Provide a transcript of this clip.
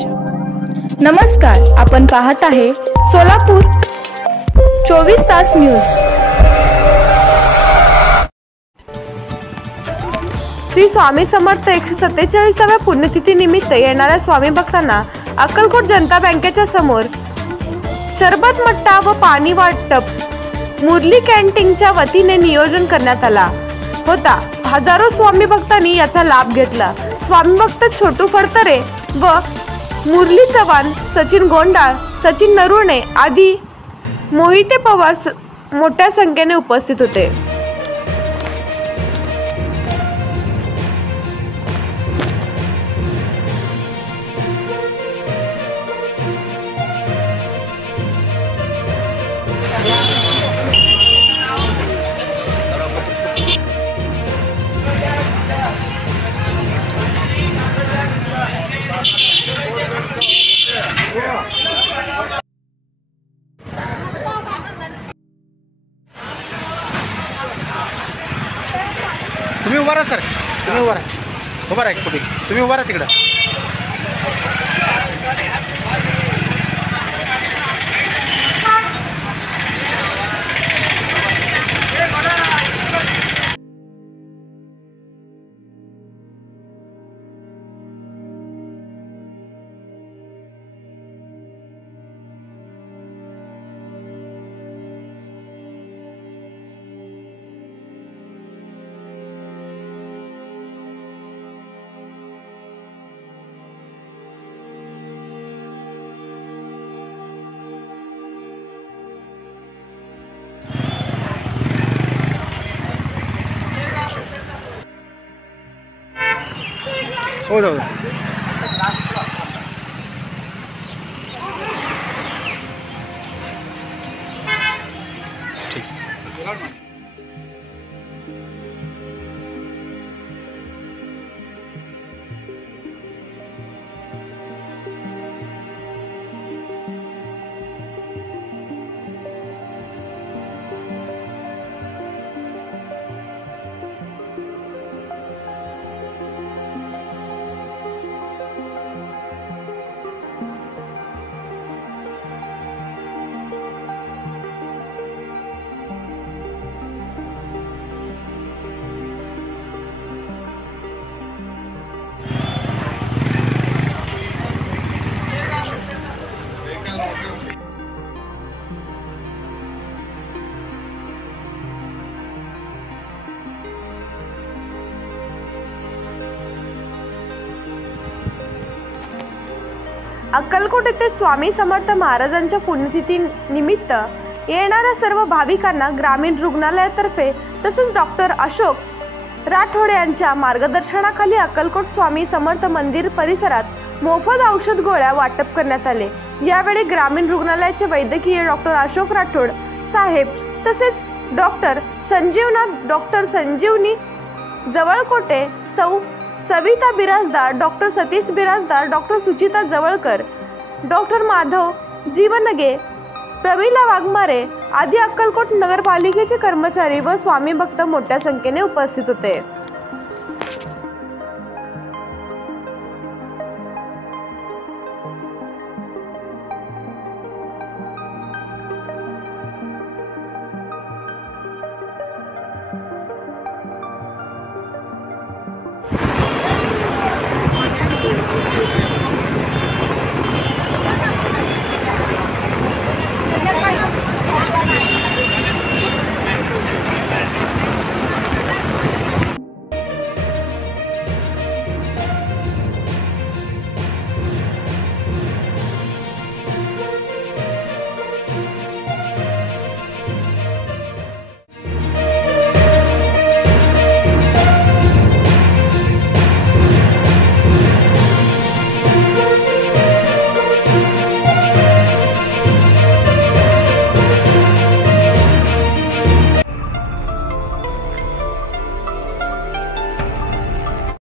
नमस्कार, आपण पाहत आहे सोलापूर 24 तास न्यूज। श्री स्वामी समर्थ 147व्या पुण्यतिथी निमित्त येणाऱ्या स्वामी भक्तांना अक्कलकोट जनता बँकेच्या समोर सरबत मट्टा व पाणी वाटप मुरली कॅन्टीनच्या वतीने नियोजन करण्यात आला होता। हजारो स्वामी भक्तांनी याचा लाभ घेतला। स्वामी भक्त छोटू फडतरे व मुरली चव्हाण, सचिन गोंडाळ, सचिन नरुणे आदी मोहिते पवार मोठ्या संख्येने उपस्थित होते। तुम्ही उभा राहा सर, तुम्ही उभा राहा कुठे तुम्ही उभा राहा तिकडं। हो जाऊ ठीक। अक्कलकोट येथे स्वामी समर्थ महाराजांच्या पुण्यतिथी निमित्त येणाऱ्या सर्व भाविकांना ग्रामीण रुग्णालयातर्फे तसेच डॉक्टर अशोक राठोड यांच्या मार्गदर्शनाखाली अक्कलकोट स्वामी समर्थ मंदिर परिसरात मोफत औषध गोळ्या वाटप करण्यात आले। यावेळी ग्रामीण रुग्णालयाचे वैद्यकीय डॉक्टर अशोक राठोड साहेब तसेच डॉक्टर संजीवनी जवळकोटे, सौ Savita Birajdar, doctor Satish Birajdar, doctor Suchita Jawalkar, doctor Madhav Jivange, Pramila Waghmare आदी अक्कलकोट नगरपालिकेचे कर्मचारी व स्वामी भक्त मोठ्या संख्येने उपस्थित होते।